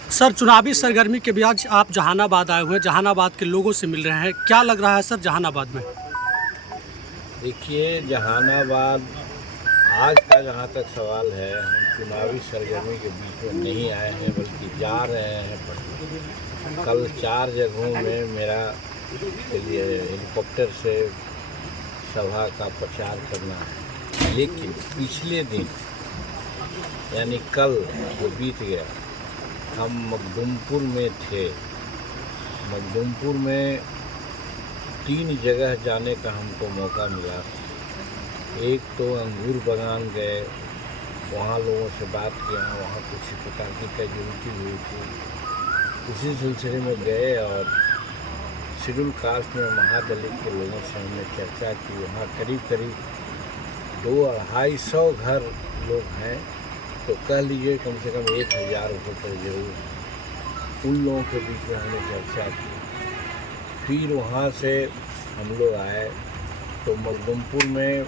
Sir, चुनावी सरगर्मी के बीच आप जहानाबाद आए हुए हैं, जहानाबाद के लोगों से मिल रहे हैं, क्या लग रहा है सर जहानाबाद में? देखिए, जहानाबाद आज का जहाँ तक सवाल है, हम चुनावी सरगर्मी के बीच में नहीं आए हैं बल्कि जा रहे हैं पटना। कल 4 जगहों में मेरा के लिए हेलीकॉप्टर से सभा का प्रचार करना है, लेकिन पिछले दिन यानी कल जो बीत गया, हम मखदुमपुर में थे। मखदुमपुर में 3 जगह जाने का हमको मौका मिला। एक तो अंगूर बागान गए, वहाँ लोगों से बात किया, वहाँ कुछ प्रकार की कैजुअलिटी हुई थी, उसी सिलसिले में गए और शेड्यूल कास्ट में महादलित के लोगों से हमने चर्चा की। वहाँ करीब करीब 200-250 घर लोग हैं, तो कह लीजिए कम से कम 1000 वोटर जरूर। उन लोगों के बीच में हमने चर्चा की। फिर वहाँ से हम लोग आए तो मखदुमपुर में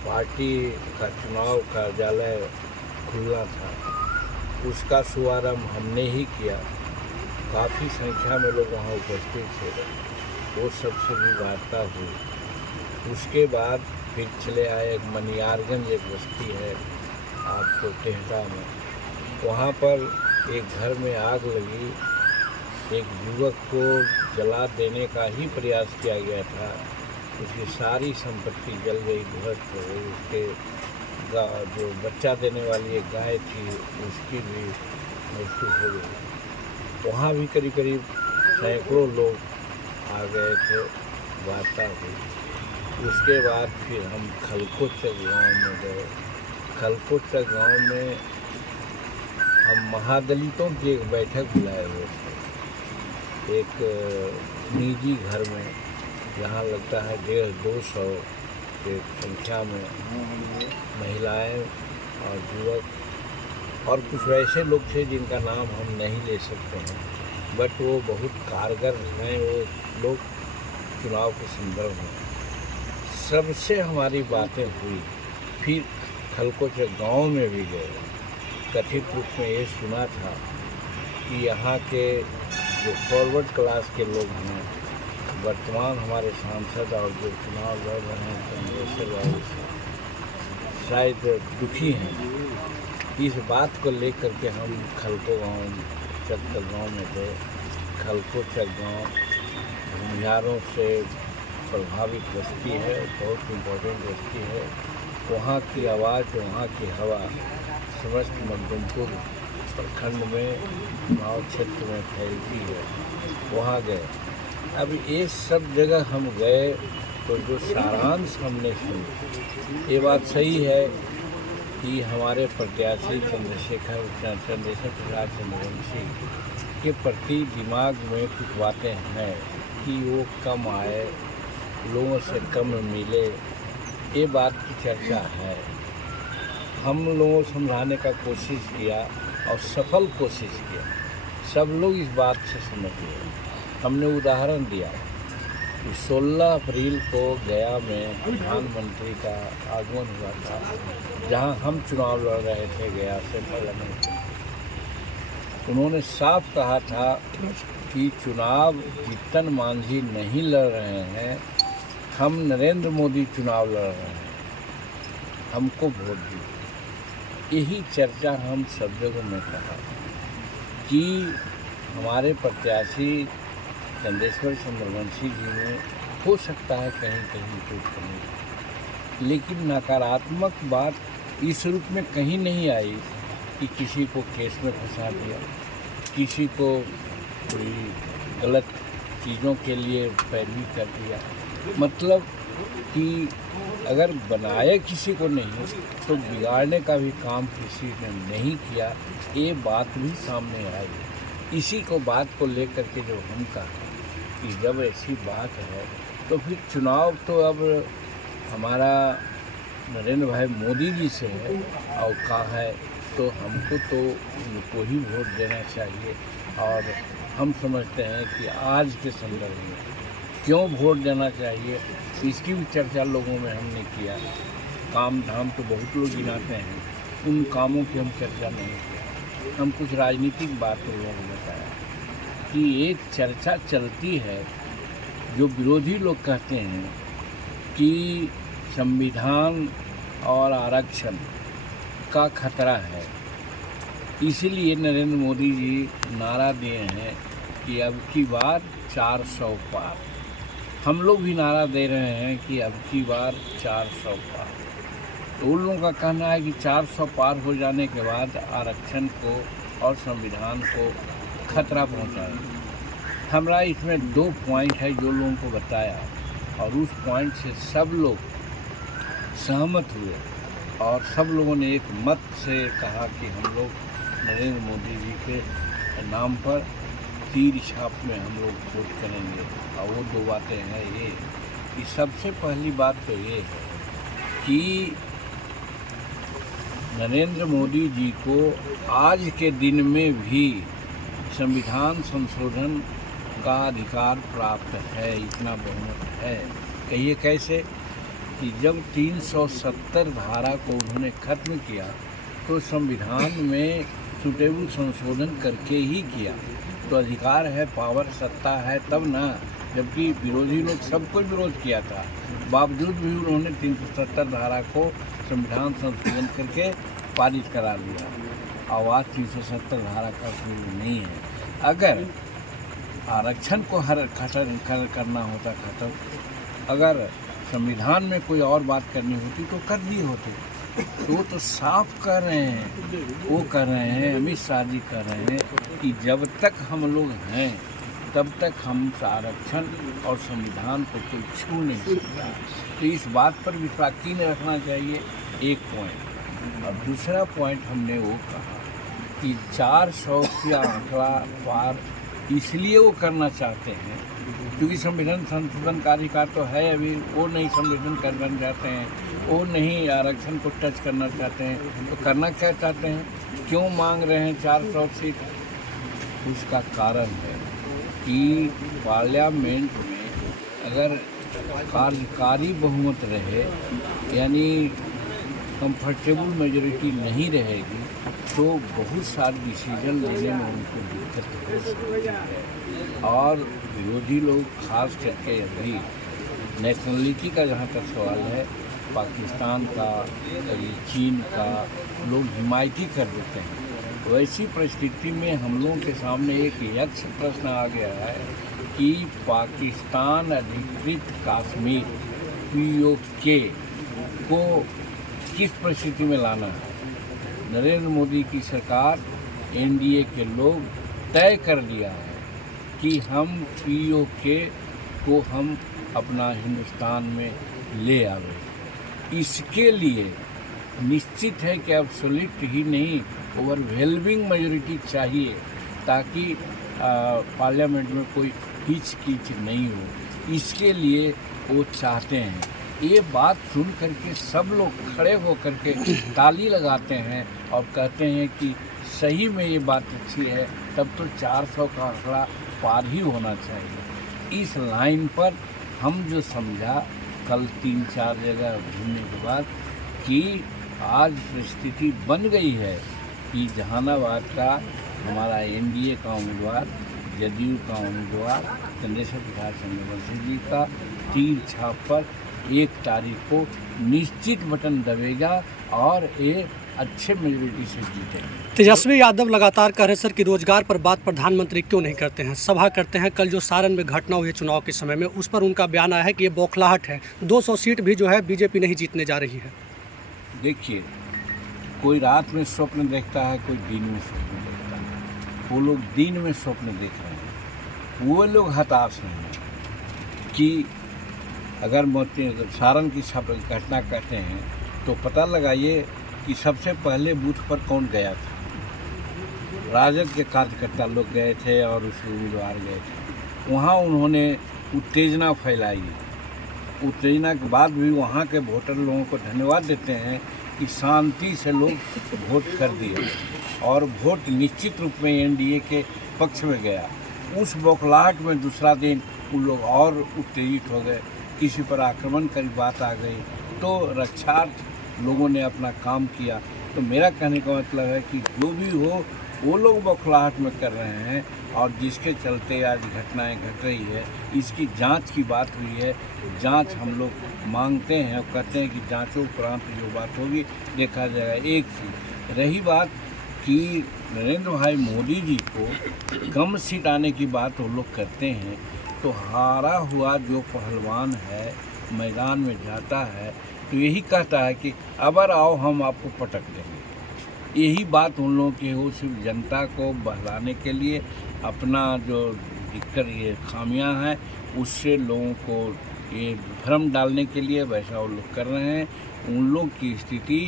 पार्टी का चुनाव कार्यालय खुलना था, उसका शुभारंभ हमने ही किया। काफ़ी संख्या में लोग वहाँ उपस्थित थे, वो सबसे भी वार्ता हुई। उसके बाद फिर चले आए मनियारगंज, एक बस्ती है आपको टेहरा में, वहाँ पर एक घर में आग लगी। एक युवक को जला देने का ही प्रयास किया गया था, उसकी सारी संपत्ति जल गई, ध्वस्त हो गई। उसके जो बच्चा देने वाली एक गाय थी, उसकी भी मृत्यु हो गई। वहाँ भी करीब करीब सैकड़ों लोग आ गए थे, वार्ता हुई। उसके बाद फिर हम खलकोचक गाँव में गए। खलकोचक गाँव में हम महादलितों की एक बैठक बुलाए हुए थे, एक निजी घर में, जहाँ लगता है 150-200 के संख्या में महिलाएं और युवक और कुछ वैसे लोग थे जिनका नाम हम नहीं ले सकते हैं, बट वो बहुत कारगर हैं वो लोग चुनाव के संदर्भ में। सबसे हमारी बातें हुई। फिर खलकोचक गांव में भी गए। कथित रूप में ये सुना था कि यहाँ के जो फॉरवर्ड क्लास के लोग हैं, वर्तमान हमारे सांसद और जो चुनाव लड़ रहे हैं चंद्रेश्वर बाबू शायद दुखी हैं। इस बात को लेकर के हम खलकोचक गाँव में गए। खलकोचक गाँव भूमिहारों से प्रभावित बस्ती है, बहुत इम्पोर्टेंट बस्ती है। वहाँ की आवाज़, वहाँ की हवा समस्त मखदुमपुर प्रखंड में, चुनाव क्षेत्र में फैलती है। वहाँ गए। अब ये सब जगह हम गए तो जो सारांश हमने सुनी, ये बात सही है कि हमारे प्रत्याशी चंद्रशेखर प्रसाद चंद्रवंशी के प्रति दिमाग में कुछ बातें हैं कि वो कम आए, लोगों से कम मिले, ये बात की चर्चा है। हम लोगों को समझाने का कोशिश किया और सफल कोशिश किया। सब लोग इस बात से समझ गए। हमने उदाहरण दिया कि 16 अप्रैल को गया में प्रधानमंत्री का आगमन हुआ था, जहां हम चुनाव लड़ रहे थे गया से पार्लियामेंट। उन्होंने साफ कहा था कि चुनाव जीतन मांझी नहीं लड़ रहे हैं, हम नरेंद्र मोदी चुनाव लड़ रहे हैं, हमको वोट दीजिए। यही चर्चा हम सब जगहों में कहा कि हमारे प्रत्याशी चंद्रेश्वर चंद्रवंशी जी में हो सकता है कहीं कहीं कुछ कमी, लेकिन नकारात्मक बात इस रूप में कहीं नहीं आई कि किसी को केस में फंसा दिया, किसी को कोई गलत चीज़ों के लिए पैरवी कर दिया। मतलब कि अगर बनाया किसी को नहीं तो बिगाड़ने का भी काम किसी ने नहीं किया, ये बात भी सामने आई। इसी को बात को लेकर के जो हम कहा कि जब ऐसी बात है तो फिर चुनाव तो अब हमारा नरेंद्र भाई मोदी जी से है और कहा है, तो हमको तो उनको ही वोट देना चाहिए। और हम समझते हैं कि आज के संदर्भ में क्यों वोट देना चाहिए, इसकी भी चर्चा लोगों में हमने किया। काम धाम तो बहुत लोग गिनाते हैं, उन कामों की हम चर्चा नहीं किया। हम कुछ राजनीतिक बात उन लोगों ने बताया कि एक चर्चा चलती है, जो विरोधी लोग कहते हैं कि संविधान और आरक्षण का खतरा है, इसीलिए नरेंद्र मोदी जी नारा दिए हैं कि अब की बार 400 पार। हम लोग भी नारा दे रहे हैं कि अब की बार 400 पार। तो उन लोगों का कहना है कि 400 पार हो जाने के बाद आरक्षण को और संविधान को खतरा पहुंचाएंगे। हमारा इसमें 2 पॉइंट है जो लोगों को बताया, और उस पॉइंट से सब लोग सहमत हुए और सब लोगों ने एक मत से कहा कि हम लोग नरेंद्र मोदी जी के नाम पर तीर छाप में हम लोग वोट करेंगे। और वो 2 बातें हैं ये कि सबसे पहली बात तो ये है कि नरेंद्र मोदी जी को आज के दिन में भी संविधान संशोधन का अधिकार प्राप्त है, इतना बहुमत है। कहिए कैसे? कि जब 370 धारा को उन्होंने खत्म किया तो संविधान में सुटेबल संशोधन करके ही किया, तो अधिकार है, पावर, सत्ता है तब ना। जबकि विरोधी लोग सबको विरोध किया था, बावजूद भी उन्होंने 370 धारा को संविधान संशोधन करके पारित करा दिया। आवाज़ 370 धारा का उसमें नहीं है। अगर आरक्षण को खत्म करना होता खत्म, अगर संविधान में कोई और बात करनी होती तो कर दिए होते। तो वो तो साफ कर रहे हैं, वो कर रहे हैं, अमित शाह जी कर रहे हैं कि जब तक हम लोग हैं तब तक हम आरक्षण और संविधान को कोई छू नहीं सकता। तो इस बात पर विश्वास रखना चाहिए, एक पॉइंट। और दूसरा पॉइंट हमने वो कहा कि 400 का आंकड़ा पार इसलिए वो करना चाहते हैं क्योंकि संविधान संशोधन का अधिकार तो है अभी, वो नहीं संशोधन करना चाहते हैं, वो नहीं आरक्षण को टच करना चाहते हैं। तो करना क्या चाहते हैं, क्यों मांग रहे हैं 400 सीट? उसका कारण है कि पार्लियामेंट में अगर कार्यकारी बहुमत रहे, यानी कंफर्टेबल मेजॉरिटी नहीं रहेगी, तो बहुत सारे डिसीजन लेने में उनको दिक्कत हो सकती है। और विरोधी लोग खास करके अभी नेशनलिटी का जहाँ तक सवाल है, पाकिस्तान का, चीन का लोग हिमायती कर देते हैं। वैसी परिस्थिति में हम लोगों के सामने एक यक्ष प्रश्न आ गया है कि पाकिस्तान अधिकृत कश्मीर POK को किस परिस्थिति में लाना है। नरेंद्र मोदी की सरकार, NDA के लोग तय कर लिया है कि हम POK को हम अपना हिंदुस्तान में ले आवे। इसके लिए निश्चित है कि एब्सोल्यूट ही नहीं, ओवरवेलमिंग मेजॉरिटी चाहिए ताकि पार्लियामेंट में कोई हिचकिच नहीं हो। इसके लिए वो चाहते हैं। ये बात सुन करके सब लोग खड़े हो करके ताली लगाते हैं और कहते हैं कि सही में ये बात अच्छी है, तब तो 400 का आंकड़ा पार ही होना चाहिए। इस लाइन पर हम जो समझा कल 3-4 जगह घूमने के बाद कि आज परिस्थिति बन गई है कि जहानाबाद का हमारा NDA का उम्मीदवार, जदयू का उम्मीदवार चंद्रशेखर प्रसाद चंद्रवंशी जी का तीर छाप पर 1 तारीख को निश्चित बटन दबेगा और ये अच्छे मेजॉरिटी से जीतेंगे। तेजस्वी यादव लगातार कह रहे सर कि रोजगार पर बात प्रधानमंत्री क्यों नहीं करते हैं, सभा करते हैं। कल जो सारण में घटना हुई चुनाव के समय में, उस पर उनका बयान आया है कि ये बौखलाहट है, 200 सीट भी जो है बीजेपी नहीं जीतने जा रही है। देखिए, कोई रात में स्वप्न देखता है, कोई दिन में स्वप्न देखता है। वो लोग दिन में स्वप्न देख रहे हैं, वो लोग हताश नहीं हैं कि अगर सारण की घटना कहते हैं तो पता लगाइए कि सबसे पहले बूथ पर कौन गया था। राजद के कार्यकर्ता लोग गए थे और उसके उम्मीदवार गए थे। वहाँ उन्होंने उत्तेजना फैलाई। उत्तेजना के बाद भी वहाँ के वोटर लोगों को धन्यवाद देते हैं कि शांति से लोग वोट कर दिए और वोट निश्चित रूप में NDA के पक्ष में गया। उस बौखलाहट में दूसरा दिन उन लोग और उत्तेजित हो गए, किसी पर आक्रमण की बात आ गई, तो रक्षार्थ लोगों ने अपना काम किया। तो मेरा कहने का मतलब है कि जो भी हो, वो लोग बौखलाहट में कर रहे हैं, और जिसके चलते आज घटनाएं घट रही है, इसकी जांच की बात हुई है। जांच हम लोग मांगते हैं और कहते हैं कि जांचों उपरांत जो बात होगी देखा जाएगा। एक चीज़ रही बात कि नरेंद्र भाई मोदी जी को कम सीट आने की बात वो लोग करते हैं, तो हारा हुआ जो पहलवान है मैदान में जाता है तो यही कहता है कि अबर आओ हम आपको पटक देंगे। यही बात उन लोगों की हो, सिर्फ जनता को बहलाने के लिए, अपना जो दिक्कत ये खामियां हैं उससे लोगों को ये भ्रम डालने के लिए वैसा वो लोग कर रहे हैं। उन लोग की स्थिति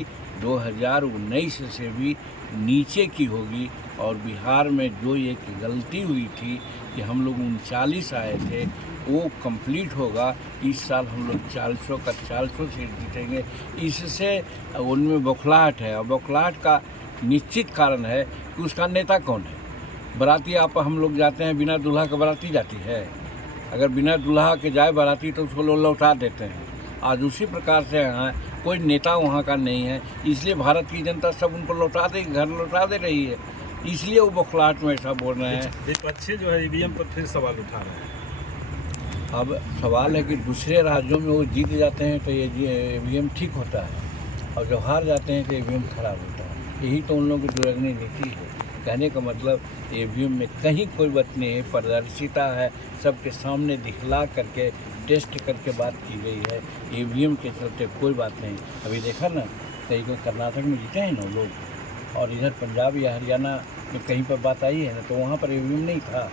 2019 से भी नीचे की होगी, और बिहार में जो एक गलती हुई थी कि हम लोग 39 आए थे वो कंप्लीट होगा। इस साल हम लोग 400 सीट जीतेंगे। इससे उनमें बौखलाहट है, और बौखलाहट का निश्चित कारण है कि उसका नेता कौन है। बाराती आप हम लोग जाते हैं, बिना दूल्हा के बाराती जाती है। अगर बिना दूल्हा के जाए बाराती तो उसको लोग लौटा देते हैं। आज उसी प्रकार से यहाँ कोई नेता वहाँ का नहीं है, इसलिए भारत की जनता सब उनको लौटा दे, घर लौटा दे रही है। इसलिए वो बौखलाहट में ऐसा बोल रहे हैं। विपक्षी जो है ईवीएम पर फिर सवाल उठा रहे हैं। अब सवाल है कि दूसरे राज्यों में वो जीत जाते हैं तो ये ईवीएम ठीक होता है, और जब हार जाते हैं तो ईवीएम खराब होता है। यही तो उन लोगों की दुर्गनी नीति है। कहने का मतलब ईवीएम में कहीं कोई बात नहीं है, पारदर्शिता है, सबके सामने दिखला करके टेस्ट करके बात की गई है। ईवीएम के चलते कोई बात नहीं। अभी देखा ना, कहीं कोई कर्नाटक में जीते हैं ना लोग, और इधर पंजाब या हरियाणा में कहीं पर बात आई है ना, तो वहाँ पर ईवीएम नहीं था,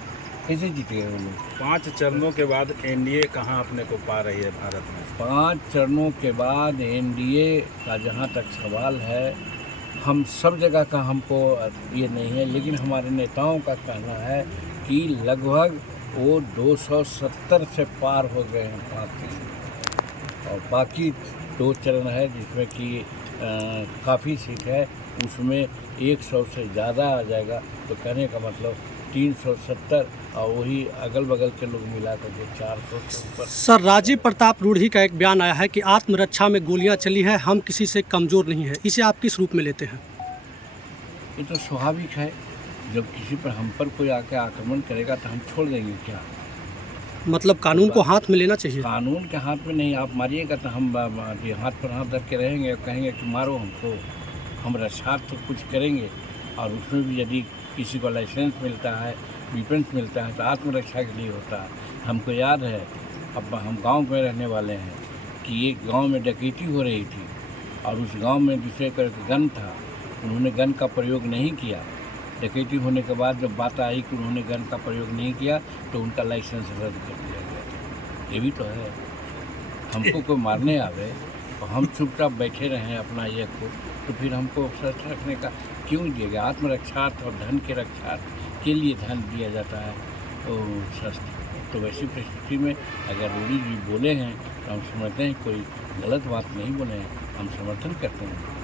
कैसे जीते वो लोग। 5 चरणों के बाद एनडीए कहाँ अपने को पा रही है भारत में? 5 चरणों के बाद एनडीए का जहाँ तक सवाल है, हम सब जगह का हमको ये नहीं है, लेकिन हमारे नेताओं का कहना है कि लगभग वो 270 से पार हो गए हैं 5 और बाकी 2 चरण है जिसमें कि काफ़ी सीट है, उसमें 100 से ज़्यादा आ जाएगा। तो कहने का मतलब 370, और वही अगल बगल के लोग मिला करके 400 के ऊपर। सर, राजीव प्रताप रूढ़ी का एक बयान आया है कि आत्मरक्षा में गोलियां चली हैं, हम किसी से कमज़ोर नहीं हैं। इसे आप किस रूप में लेते हैं? ये तो स्वाभाविक है, जब किसी पर हम पर कोई आके आक्रमण करेगा तो हम छोड़ देंगे क्या? मतलब कानून को हाथ में लेना चाहिए। कानून के हाथ में नहीं, आप मारिएगा तो हम हाथ पर हाथ रख के रहेंगे और कहेंगे कि मारो हमको, हम रक्षार्थ तो कुछ करेंगे। और उसमें भी यदि किसी को लाइसेंस मिलता है, वेपन्स मिलता है, तो आत्मरक्षा के लिए होता है। हमको याद है, अब हम गांव में रहने वाले हैं, कि एक गांव में डकैती हो रही थी और उस गांव में दूसरे का गन था, उन्होंने गन का प्रयोग नहीं किया। डकैती होने के बाद जब बात आई कि उन्होंने गन का प्रयोग नहीं किया तो उनका लाइसेंस रद्द कर दिया गया। ये भी तो है, हमको कोई मारने आवे और हम चुपचाप बैठे रहें अपना ये को, तो फिर हमको शस्त्र रखने का क्यों दिया गया? आत्मरक्षार्थ और धन के रक्षार्थ के लिए धन दिया जाता है तो शस्त्र। तो वैसी परिस्थिति में अगर रूढ़ी जी बोले हैं तो हम समझते हैं कोई गलत बात नहीं बोले हैं, हम समर्थन करते हैं।